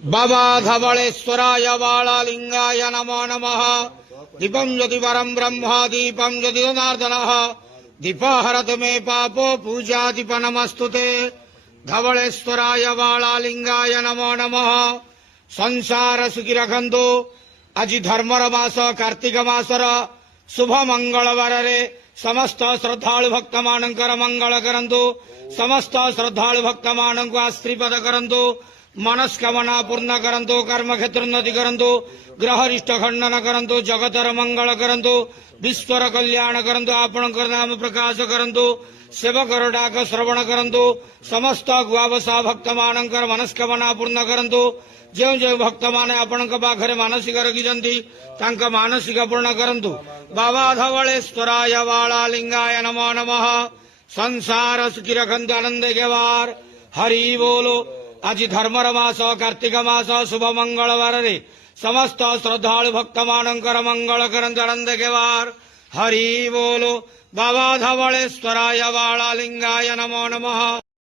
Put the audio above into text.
बाबा धवलेश्वराय बालालिंगाय नमो नमः। दीपं ज्योति परं ब्रह्म दीपं ज्योति जनार्दनः दीपहरतु मे पापो पूजा दीप नमस्तुते। धवलेश्वराय बालालिंगाय नमो नमः। संसार सुखी रखंतु। आज धर्मर मास कार्तिक मासर शुभ मंगलवार समस्त श्रद्धालु भक्त मानकर मंगल करंतु। समस्त श्रद्धालु भक्त मान को आशीर्वाद करंतु। मनस्कामना पूर्ण करंतु। कर्म क्षेत्र उन्नति करंतु। ग्रह रिष्ट खंडन करंतु। जगतर मंगल करंतु। विश्वर कल्याण करंतु। आपणकर नाम प्रकाश करंतु। सेवकर डाक श्रवण करंतु। समस्त गुआवसा भक्त मानकर मनस्कामना पूर्ण करंतु। जो जो भक्त माने आपणक पाखरे मानसिक रखिछंती तांका मानसिक पूर्ण करंतु। बाबा धवलेश्वराय बालालिंगाय नमो नमः। संसार सुखी रखंतु आनंद गेवार। हरि बोलो। आज धर्मर मास कार्तिक मास शुभ मंगलवार समस्त श्रद्धालु भक्त मानकर मंगल करंतु आनंद गेवार। हरि बोलो। बाबा धवलेश्वराय बालालिंगाय नमो नमः।